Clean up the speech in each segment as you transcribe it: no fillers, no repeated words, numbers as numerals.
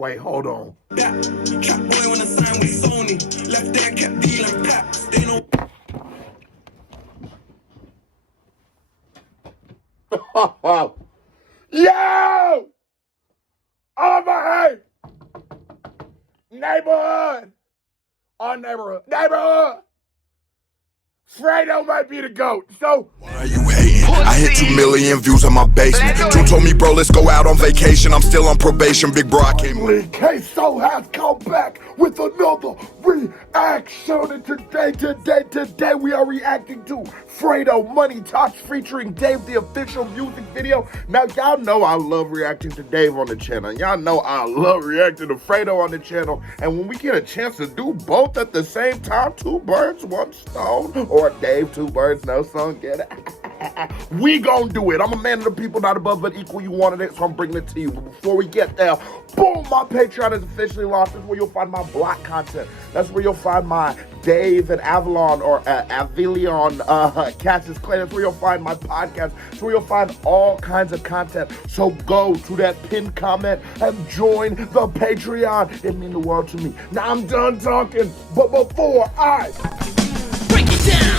Wait, hold on. That trap boy when I signed with Sony, left there kept dealing packs. They know. Yo! Oh my neighborhood! Our neighborhood! Fredo might be the GOAT. So why are you hating? I hit 2 million views on my basement. June told me, bro, let's go out on vacation. I'm still on probation, big bro. I came. Queso has come back with another reaction. And today we are reacting to Fredo Money Talks featuring Dave, the official music video. Now, y'all know I love reacting to Dave on the channel. Y'all know I love reacting to Fredo on the channel. And when we get a chance to do both at the same time, 2 birds, 1 stone, or Dave, 2 birds, no song, get it? We gon' do it. I'm a man of the people, not above but equal. You wanted it, so I'm bringing it to you. But before we get there, boom, my Patreon is officially launched. That's where you'll find my block content. That's where you'll find my Dave and Avalon or Avilion Cassius Clay. That's where you'll find my podcast. That's where you'll find all kinds of content. So go to that pinned comment and join the Patreon. It means the world to me. Now I'm done talking, but before I Break it down.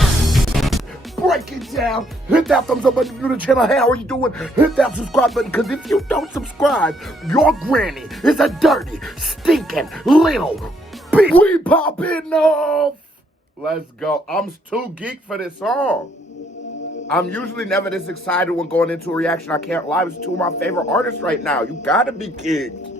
break it down, hit that thumbs up button if you're new to the channel. Hey, how are you doing? Hit that subscribe button, because if you don't subscribe, your granny is a dirty, stinking little bitch. We popping off. Let's go. I'm too geek for this song. I'm usually never this excited when going into a reaction. I can't lie. It's 2 of my favorite artists right now. You gotta be kidding.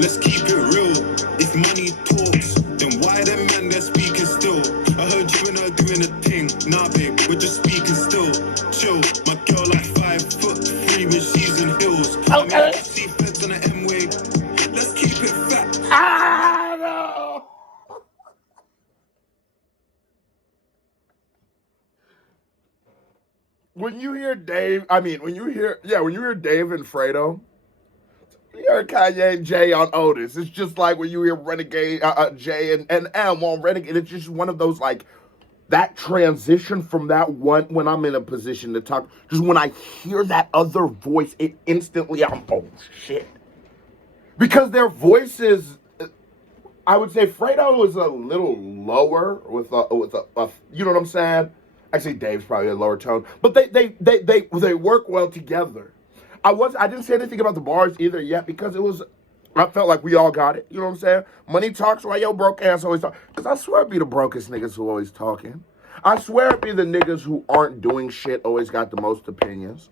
Let's keep it real. If money talks, then why them men they're speaking still? I heard you and her doing a thing. Nah, babe, we're just speaking still. Chill, my girl like 5'3" when she's in heels. Okay. I see feds on the M-way. Let's keep it fat. Ah, no. When you hear Dave, when you hear Dave and Fredo, you heard Kanye and Jay on Otis. It's just like when you hear Renegade, Jay and M on Renegade. It's just one of those, like, that transition from that one, when I'm in a position to talk, just when I hear that other voice, it instantly, oh shit. Because their voices, I would say Fredo is a little lower with a you know what I'm saying? Actually, Dave's probably a lower tone, but they work well together. I didn't say anything about the bars either yet, because I felt like we all got it. You know what I'm saying? Money talks while your broke ass always talk. Because I swear it be the brokest niggas who always talking. I swear it be the niggas who aren't doing shit always got the most opinions.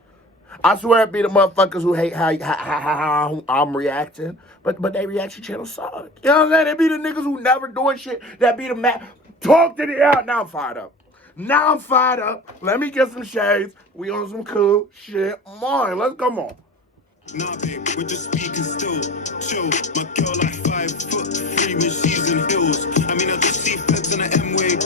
I swear it be the motherfuckers who hate how I'm reacting. But they reaction channel suck. You know what I'm saying? It be the niggas who never doing shit that be the mad. Talk to the out. Now I'm fired up. Now I'm fired up. Let me get some shades. We on some cool shit. Mine. Let's come on. Nah, babe, we're just speaking still. Chill, my girl like 5'3" when she's in heels. I just see feds on the M-way.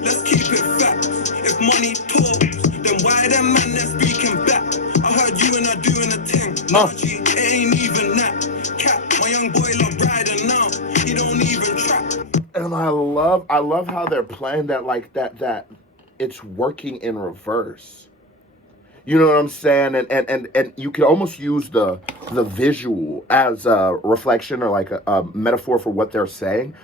Let's keep it fat. If money talks, then why them man they're speaking back? I heard you and her doing a thing. Nah, G, it ain't even that. Cat, my young boy love riding now. He don't even trap. And I love how they're playing that, like that it's working in reverse. You know what I'm saying? And you can almost use the visual as a reflection or like a metaphor for what they're saying.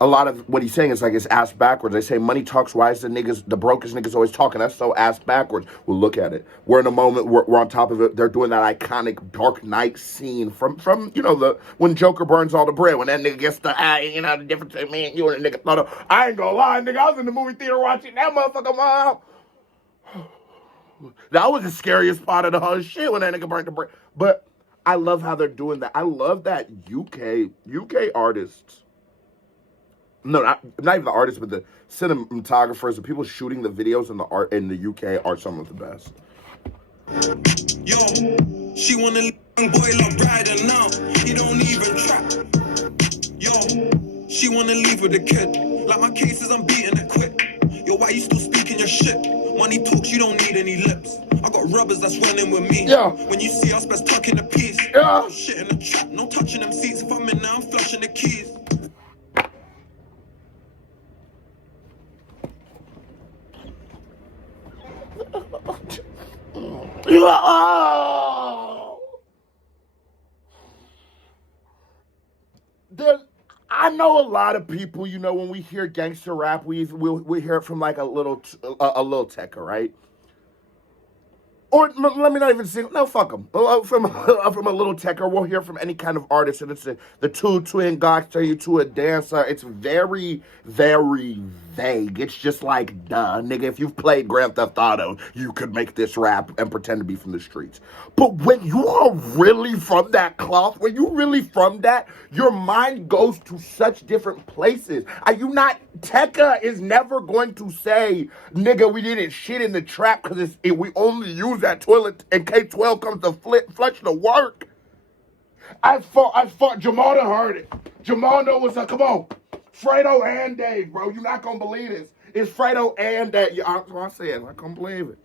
A lot of what he's saying is like it's ass backwards. They say money talks. Why is the brokest niggas always talking? That's so ass backwards. Well, look at it. We're in a moment. We're on top of it. They're doing that iconic Dark Knight scene from when Joker burns all the bread. When that nigga gets the the difference between me and you and the nigga thought of. I ain't gonna lie, nigga. I was in the movie theater watching that motherfucker, mom. That was the scariest part of the whole shit when that nigga burnt the bread. But I love how they're doing that. I love that UK artists. No, not even the artists, but the cinematographers, the people shooting the videos in the art in the UK are some of the best. Yo, she want a young boy love riding now. He don't even trap. Yo, she wanna leave with the kid. Like my cases, I'm beating it quick. Yo, why you still speaking your shit? Money talks, you don't need any lips. I got rubbers that's running with me. Yeah. When you see us, best tuck in the piece. Yeah. Shit in the trap, no touching them seats. If I'm in now, I'm flushing the keys. Oh! I know a lot of people, you know, when we hear gangster rap, we hear it from like a little techer, right? Or let me not even sing. No, fuck them. From a little tech, or we'll hear from any kind of artist, and it's the two twin gods turn you to a dancer. It's very, very vague. It's just like, duh, nigga. If you've played Grand Theft Auto, you could make this rap and pretend to be from the streets. But when you are really from that cloth, when you really from that, your mind goes to such different places. Are you not? Tekka is never going to say, nigga, we didn't shit in the trap because we only use that toilet and K-12 comes to flush the work. I fought Jamal done heard it. Jamal know what's up. Come on. Fredo and Dave, bro. You're not going to believe this. It's Fredo and Dave. I said, I can't believe it.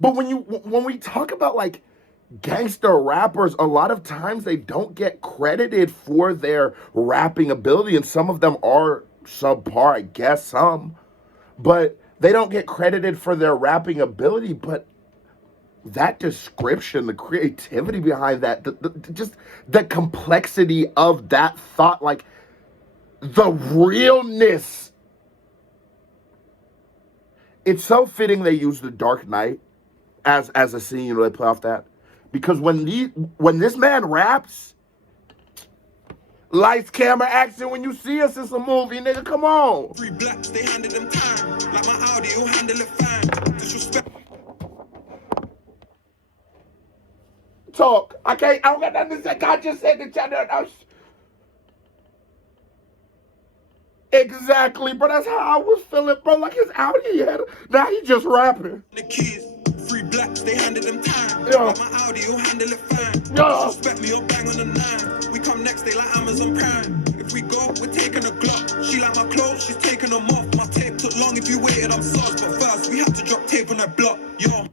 But when we talk about like gangster rappers, a lot of times they don't get credited for their rapping ability, and some of them are subpar, I guess some, but they don't get credited for their rapping ability. But that description, the creativity behind that, just the complexity of that thought, like the realness. It's so fitting they use The Dark Knight as a scene, you know, they play off that. Because when this man raps, lights, camera, action, when you see us, it's a movie, nigga, come on. 3 blacks, they handed them time. Like my Audi, you'll handle it fine. Disrespect. Talk. I don't got nothing to say. God just said the channel. Exactly, bro. That's how I was feeling, bro. Like his Audi had. Now he just rapping. The keys. 3 blacks, they handed them time. Yeah. Like my Audi, you'll handle it fine. Yeah. Disrespect me, you'll bang on the 9. We come next, they like Amazon Prime. If we go, we're taking a Glock. She like my clothes, she's taking them off. My tape took long, if you waited, I'm sauce. But first, we had to drop tape on that block. Yo.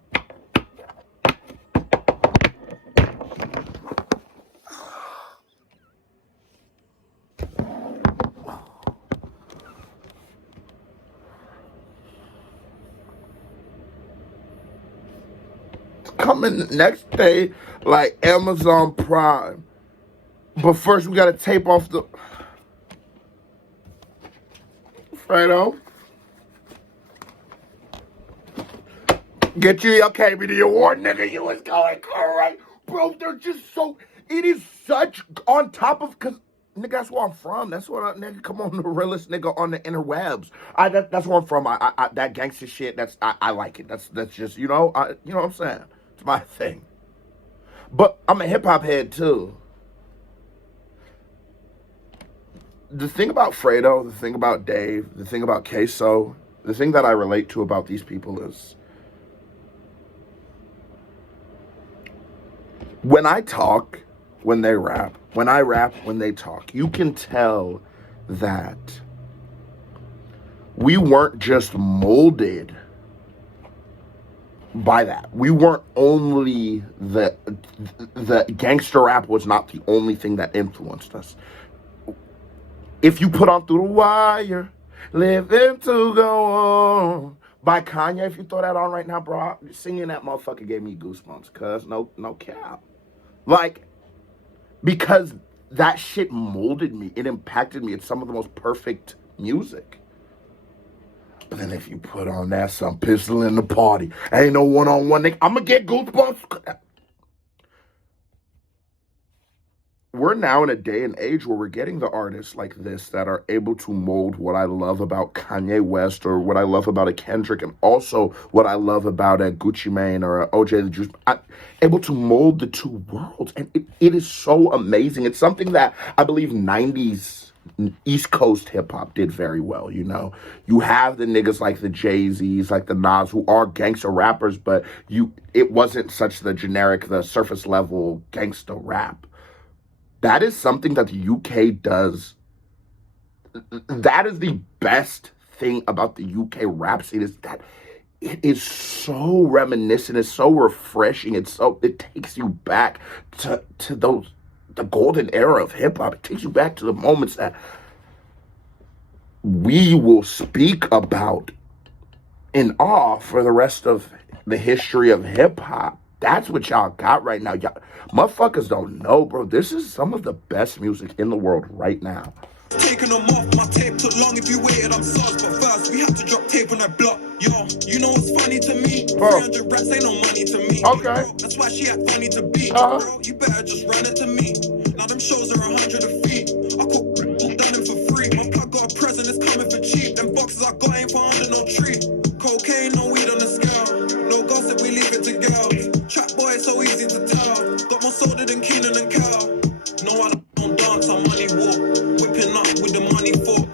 Coming the next day, like Amazon Prime. But first, we gotta tape off the Fredo. Get you your KBD award, nigga. You was going correct, bro. They're just so. It is such on top of, cause nigga, that's where I'm from. That's what nigga. Come on, the realest nigga on the interwebs. That's where I'm from. I that gangster shit. I like it. That's just you know you know what I'm saying. It's my thing. But I'm a hip hop head too. The thing about Fredo, the thing about Dave, the thing about Queso, the thing that I relate to about these people is when I talk, when they rap, when I rap, when they talk, you can tell that we weren't just molded by that. We weren't only the gangster rap was not the only thing that influenced us. If you put on Through the Wire, Living to Go On by Kanye, if you throw that on right now, bro, singing that motherfucker gave me goosebumps, cuz no cap. Like, because that shit molded me, it impacted me. It's some of the most perfect music. But then if you put on that some Pistol in the Party, ain't no one-on-one, nigga, I'm gonna get goosebumps. We're now in a day and age where we're getting the artists like this that are able to mold what I love about Kanye West or what I love about a Kendrick, and also what I love about a Gucci Mane or a OJ the Juice. Able to mold the two worlds, and it is so amazing. It's something that I believe 90s East Coast hip-hop did very well, you know? You have the niggas like the Jay-Z's, like the Nas, who are gangster rappers, but it wasn't such the generic, the surface level gangster rap. That is something that the UK does. That is the best thing about the UK rap scene, is that it is so reminiscent, it's so refreshing, it takes you back to the golden era of hip-hop. It takes you back to the moments that we will speak about in awe for the rest of the history of hip hop. That's what y'all got right now. Y'all motherfuckers don't know, bro. This is some of the best music in the world right now. Taking them off, my tape took long. If you waited, I'm sauce. But first, we have to drop tape on that block. Yo, you know what's funny to me? 300 rats ain't no money to me. Okay. Bro, that's why she act funny to beat. Bro, you better just run it to me. Now them shows are 100 a feet. I could done them for free. My plug got a present, it's coming for cheap. Them boxes I got ain't for under no tree. Cocaine, no weed on the scale. No gossip, we leave it to girls. Trap boy, it's so easy to tell. Got more soda than Keenan and Cal. No, I don't dance, I money walk. Whipping up with the money for.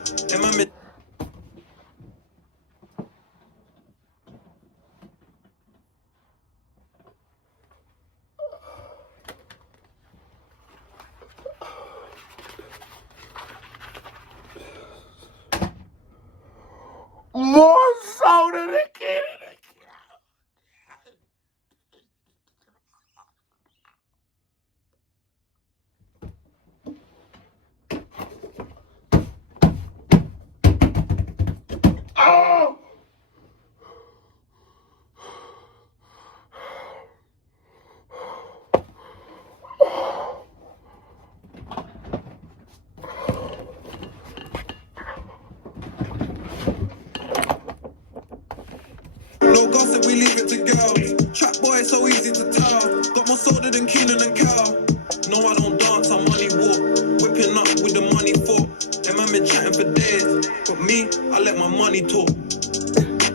More soda than Keenan. Oh! No gossip, we leave it to girls. Trap boy, it's so easy to tell. Got more soda than Keenan and Cal. No, I don't dance, I money walk. Whipping up with the money for. Them man been chatting for days. But me, I let my money talk.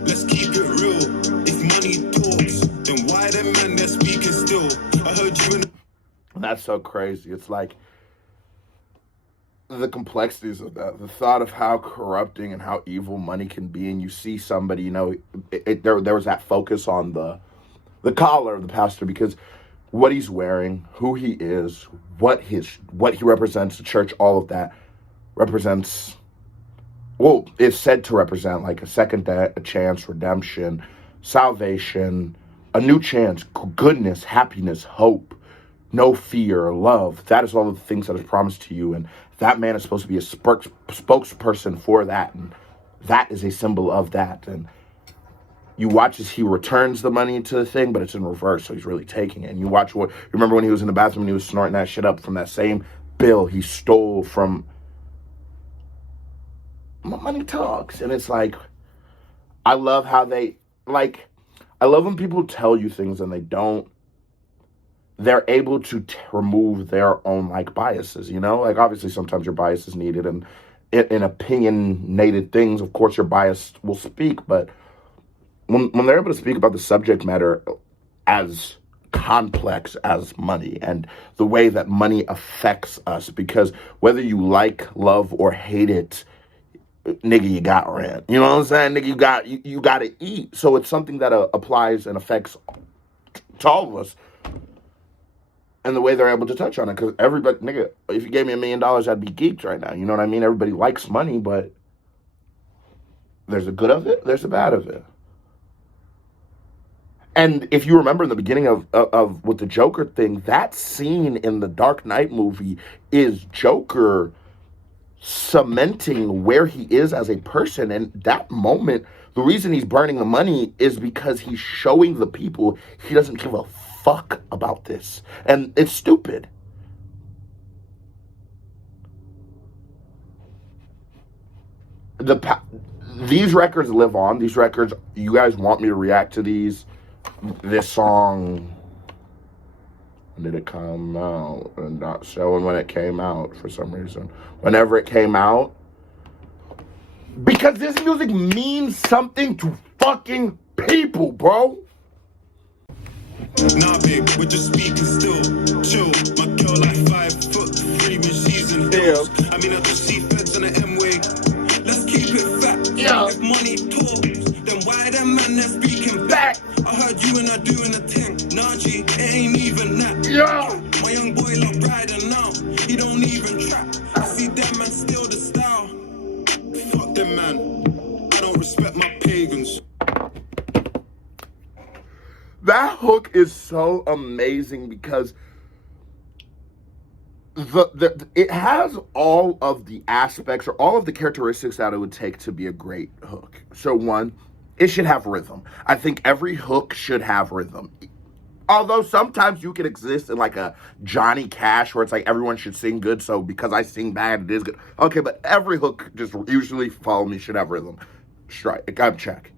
Let's keep it real. If money talks, then why them men they're speaking still? I heard you in. That's so crazy. It's like the complexities of that, the thought of how corrupting and how evil money can be, and you see somebody, you know, there was that focus on the collar of the pastor, because what he's wearing, who he is, what he represents, the church, all of that represents, well, it's said to represent like a second chance, redemption, salvation, a new chance, goodness, happiness, hope, no fear, love. That is all of the things that is promised to you, and that man is supposed to be a spokesperson for that, and that is a symbol of that. And you watch as he returns the money to the thing, but it's in reverse, so he's really taking it. And you watch remember when he was in the bathroom and he was snorting that shit up from that same bill he stole from Money Talks. And it's like, I love how I love when people tell you things and they're able to remove their own like biases, you know? Like obviously sometimes your bias is needed, and in opinionated things, of course your bias will speak, but when they're able to speak about the subject matter as complex as money and the way that money affects us, because whether you like, love, or hate it, nigga, you got rent. You know what I'm saying? Nigga, you got to eat. So it's something that applies and affects to all of us. And the way they're able to touch on it, because everybody, nigga, if you gave me $1 million, I'd be geeked right now. You know what I mean? Everybody likes money, but there's a good of it, there's a bad of it. And if you remember in the beginning of with the Joker thing, that scene in the Dark Knight movie is Joker cementing where he is as a person. And that moment, the reason he's burning the money is because he's showing the people he doesn't give a fuck about this. And it's stupid. These records live on. These records, you guys want me to react to these. This song, when did it come out? And not showing when it came out for some reason. Whenever it came out. Because this music means something to fucking people, bro. Nah, babe, we're just speaking still. Chill, my girl like 5'3" when she's in heels. I mean, I just see feds on the M-way. Let's keep it fat. Yeah. If money talks, then why them man they're speaking back? I heard you and I doing a thing. Nah, G, it ain't even that. Yeah. My young boy love riding now. He don't even trap. I see them man steal the style. Fuck them man. I don't respect my pagans. That hook is so amazing because it has all of the aspects or all of the characteristics that it would take to be a great hook. So one, it should have rhythm. I think every hook should have rhythm. Although sometimes you can exist in like a Johnny Cash where it's like everyone should sing good, so because I sing bad, it is good. Okay, but every hook, just usually follow me, should have rhythm. Strike, got check.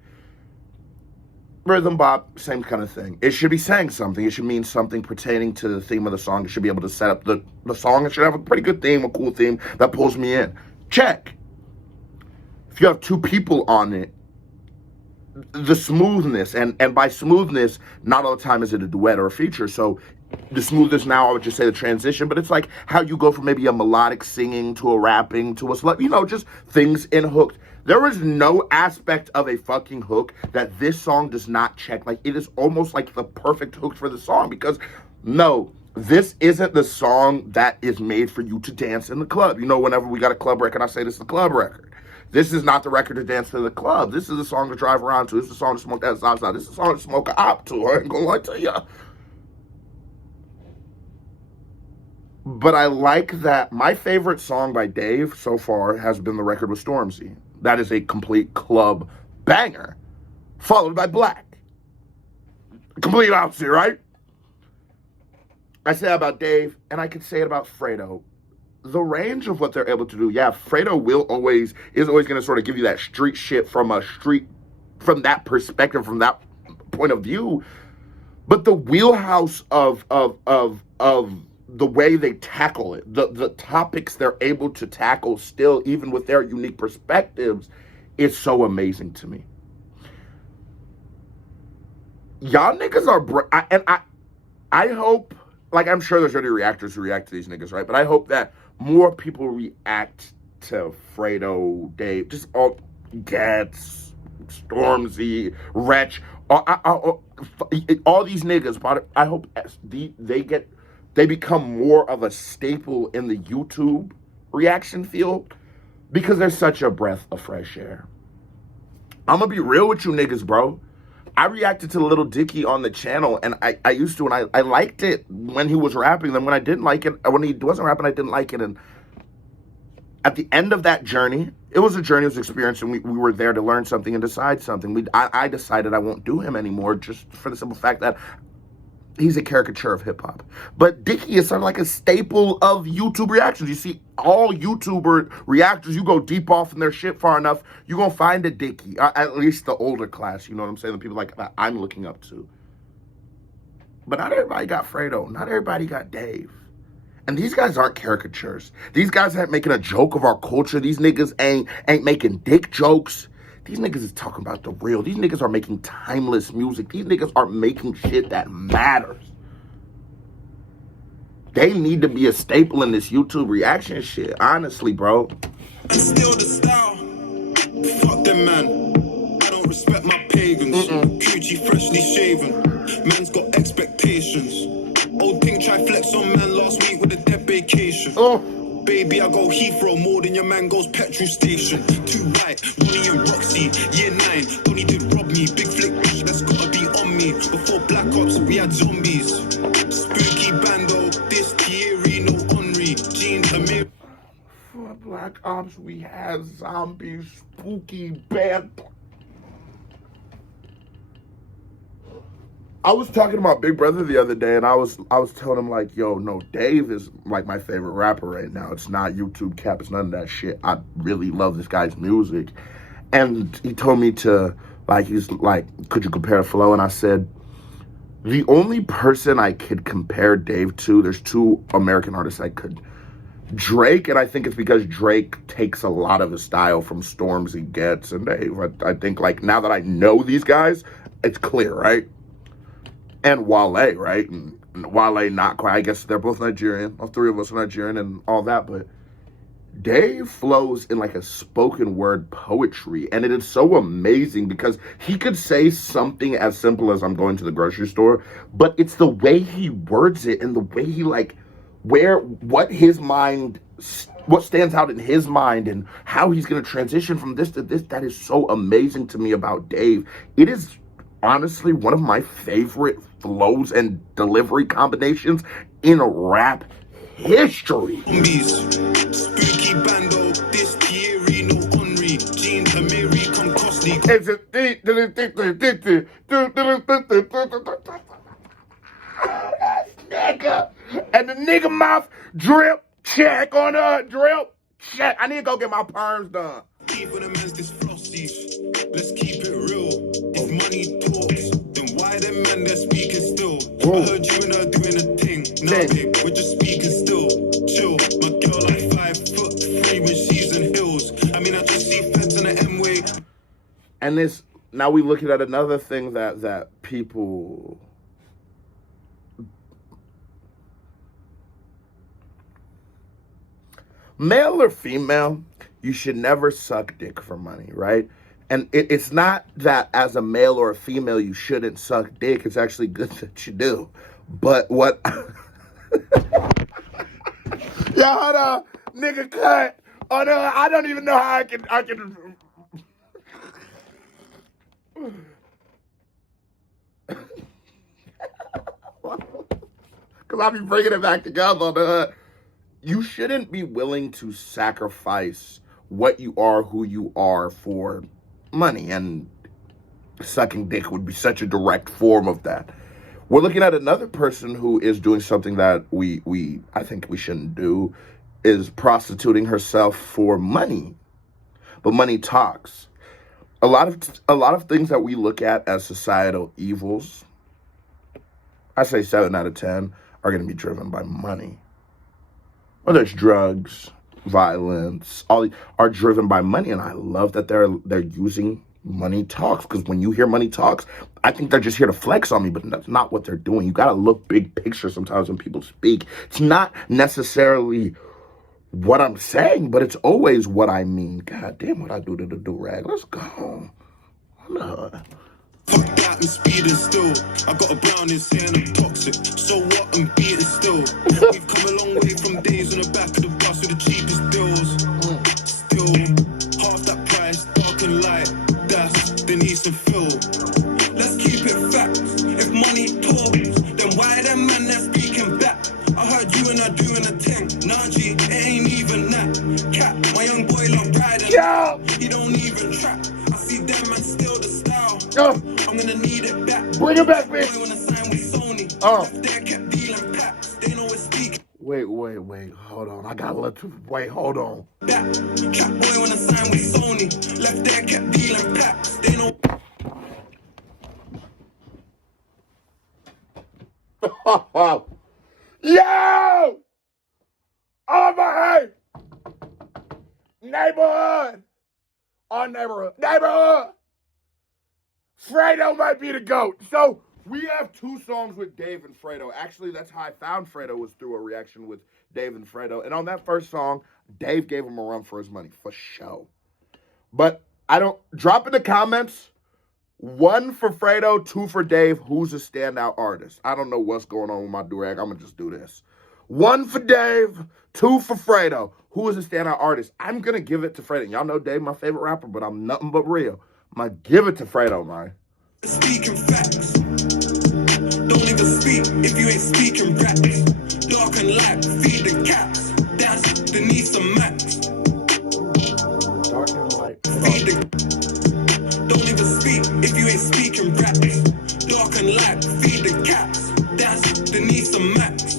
Rhythm bop, same kind of thing. It should be saying something. It should mean something pertaining to the theme of the song. It should be able to set up the song. It should have a pretty good theme, a cool theme that pulls me in. Check. If you have two people on it, the smoothness, and by smoothness, not all the time is it a duet or a feature. So the smoothness now, I would just say the transition, but it's like how you go from maybe a melodic singing to a rapping to a, just things in hooks. There is no aspect of a fucking hook that this song does not check. Like, it is almost like the perfect hook for the song, because no, this isn't the song that is made for you to dance in the club. Whenever we got a club record, I say this is the club record. This is not the record to dance to the club. This is a song to drive around to. This is a song to smoke that salsa. This is a song to smoke a op to. I ain't gonna lie to ya. But I like that my favorite song by Dave so far has been the record with Stormzy. That is a complete club banger, followed by Black. Complete opposite, right? I say that about Dave, and I could say it about Fredo. The range of what they're able to do, yeah, Fredo is always going to sort of give you that street shit from that perspective, from that point of view. But the wheelhouse of the way they tackle it, the topics they're able to tackle still, even with their unique perspectives, is so amazing to me. Y'all niggas are, I hope, like, I'm sure there's already reactors who react to these niggas, right? But I hope that more people react to Fredo, Dave, just all Gats, Stormzy, Wretch, all these niggas. But I hope they become more of a staple in the YouTube reaction field, because they're such a breath of fresh air. I'm gonna be real with you niggas, bro. I reacted to Little Dicky on the channel, and I used to, and I liked it when he was rapping. Then when I didn't like it, when he wasn't rapping, I didn't like it. And at the end of that journey, it was a journey, it was an experience, and we were there to learn something and decide something. I decided I won't do him anymore, just for the simple fact that he's a caricature of hip-hop. But Dicky is sort of like a staple of YouTube reactions. You see all YouTuber reactors, you go deep off in their shit far enough, you're going to find a Dicky. At least the older class, you know what I'm saying? The people like I'm looking up to. But not everybody got Fredo. Not everybody got Dave. And these guys aren't caricatures. These guys aren't making a joke of our culture. These niggas ain't making dick jokes. These niggas is talking about the real. These niggas are making timeless music. These niggas are making shit that matters. They need to be a staple in this YouTube reaction shit. Honestly, bro. And still the style. Fuck them, man. I don't respect my pagans. Coochie freshly shaven. Man's got expectations. Old thing try flex on man last week with a dead vacation. Baby, I go Heathrow more than your man goes petrol station. Too right, Ronnie and Roxy, year 9. Don't need to rob me, big flick bitch, that's gotta be on me. Before Black Ops, we had zombies. Spooky bando, this Thierry, no Henry. Jeans, Amir. For Black Ops, we had zombies, spooky bando. I was talking about Big Brother the other day, and I was telling him, like, yo, no, Dave is, like, my favorite rapper right now. It's not YouTube cap. It's none of that shit. I really love this guy's music. And he told me to, like, he's like, could you compare flow? And I said, the only person I could compare Dave to, there's two American artists I could. Drake, and I think it's because Drake takes a lot of the style from Stormzy, Gets, and Dave. I think, like, now that I know these guys, it's clear, right? And Wale, right? And Wale, not quite. I guess they're both Nigerian. All three of us are Nigerian and all that. But Dave flows in like a spoken word poetry. And it is so amazing because he could say something as simple as I'm going to the grocery store. But it's the way he words it and the way he like, what stands out in his mind and how he's going to transition from this to this. That is so amazing to me about Dave. It is honestly one of my favorite flows and delivery combinations in rap history. Spooky bando, this Thierry, no Henry. Jeans, Amiri, come costly. It's a nigga. And the nigga mouth drip check on her drip check. I need to go get my perms done. For the man's this flossies. Let's keep it real. If money talks, then why them men they're speaking still? Whoa. I heard you and her doing a thing. Nah, babe, we're just speaking still. Chill. My girl like 5'3" when she's in heels. I mean, I just see feds on the M-way. And this, now we looking at another thing that people, male or female, you should never suck dick for money, right? And it's not that as a male or a female you shouldn't suck dick. It's actually good that you do. But what... Yeah, hold on. Nigga cut. Oh, no, I don't even know how I can... Because I'll be bringing it back together. You shouldn't be willing to sacrifice what you are, who you are for money. And sucking dick would be such a direct form of that. We're looking at another person who is doing something that I think we shouldn't do, is prostituting herself for money. But money talks. A lot of things that we look at as societal evils, I say 7 out of 10 are going to be driven by money. Whether it's drugs, violence, all are driven by money, and I love that they're using money talks, because when you hear money talks, I think they're just here to flex on me, but that's not what they're doing. You got to look big picture sometimes when people speak. It's not necessarily what I'm saying, but it's always what I mean. God damn, what I do to the do-rag. Let's go. Fuck that, I'm speeding still. I got a brownie saying I'm toxic. So what, I'm beating still. We've come a long way from days on the back of the bus with the cheapest deals. Still, half that price, dark and light. That's Denise and Phil. Let's keep it facts. If money talks, then why them man that speaking back? I heard you and I doing a thing. Nah, G, it ain't even that. Cat, my young boy love riding. Yeah. He don't even trap. I see them man still the style. I'm gonna need it back. Bring it back, bitch. When I signed with Sony, they kept dealing packs. They know it's speaking. Wait, hold on. I gotta let you, wait, hold on. Back. Cat boy when I signed with Sony, left there kept dealing packs. They know. Yo! Oh my neighborhood! Our neighborhood! Fredo might be the GOAT. So we have 2 songs with Dave and Fredo. Actually, that's how I found Fredo, was through a reaction with Dave and Fredo. And on that first song, Dave gave him a run for his money, for show. But drop in the comments, 1 for Fredo, 2 for Dave. Who's a standout artist? I don't know what's going on with my durag. I'm going to just do this. 1 for Dave, 2 for Fredo. Who is a standout artist? I'm going to give it to Fredo. Y'all know Dave, my favorite rapper, but I'm nothing but real. I'm going to give it to Fredo, man. Speaking facts. Don't even speak if you ain't speaking raps. Dark and light, feed the cats. That's Denise and Max. Dark and light. Feed the. Don't even speak if you ain't speaking raps. Dark and light, feed the cats. That's Denise and Max.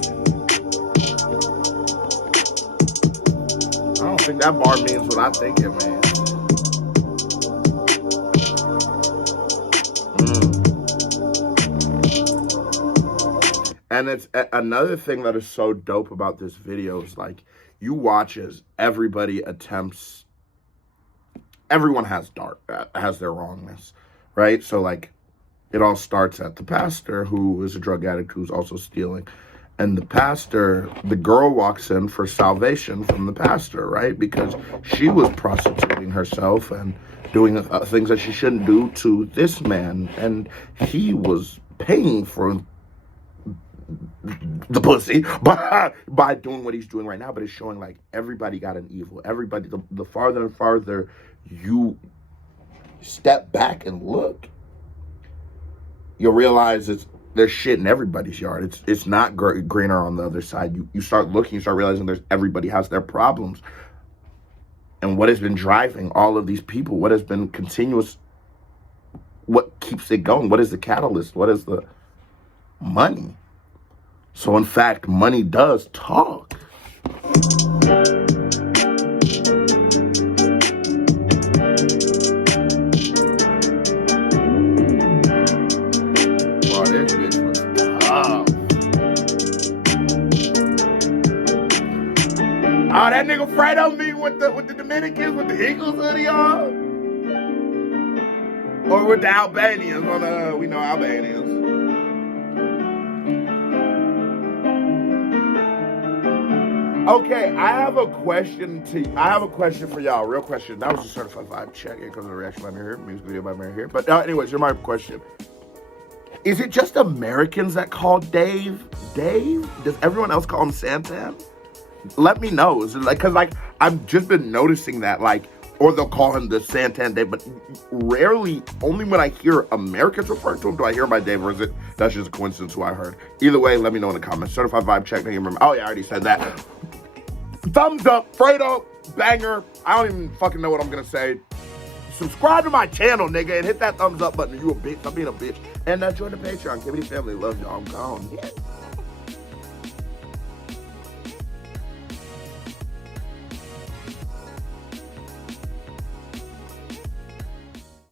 I don't think that bar means what I think it means. And it's another thing that is so dope about this video is, like, you watch as everybody attempts. Everyone has their wrongness, right? So, like, it all starts at the pastor, who is a drug addict who's also stealing. And the pastor, the girl walks in for salvation from the pastor, right? Because she was prostituting herself and doing things that she shouldn't do to this man. And he was paying for the pussy by doing what he's doing right now. But it's showing, like, everybody got an evil. Everybody, the farther and farther you step back and look, you'll realize there's shit in everybody's yard. It's not greener on the other side. You start looking, you start realizing everybody has their problems. And what has been driving all of these people, what has been continuous what keeps it going? What is the catalyst? What is the money? So in fact, money does talk. Wow, this bitch was tough. Oh, that nigga Fredo me with the Dominicans with the Eagles hoodie on? Or with the Albanians on we know Albanians. Okay, I have a question for y'all. Real question. That was a certified vibe check. Here comes the reaction by me here. Music video by me here. But anyways, here's my question. Is it just Americans that call Dave Dave? Does everyone else call him Santan? Let me know. Is it like, cause like I've just been noticing that, like, or they'll call him the Santan Dave, but rarely, only when I hear Americans refer to him do I hear him by Dave, or is it that's just a coincidence who I heard? Either way, let me know in the comments. Certified vibe check. Remember? Oh yeah, I already said that. Thumbs up, Fredo, banger. I don't even fucking know what I'm gonna say. Subscribe to my channel, nigga, and hit that thumbs up button. You a bitch? I'm being a bitch. And join the Patreon. Give me the family. Love y'all. I'm gone. Yeah.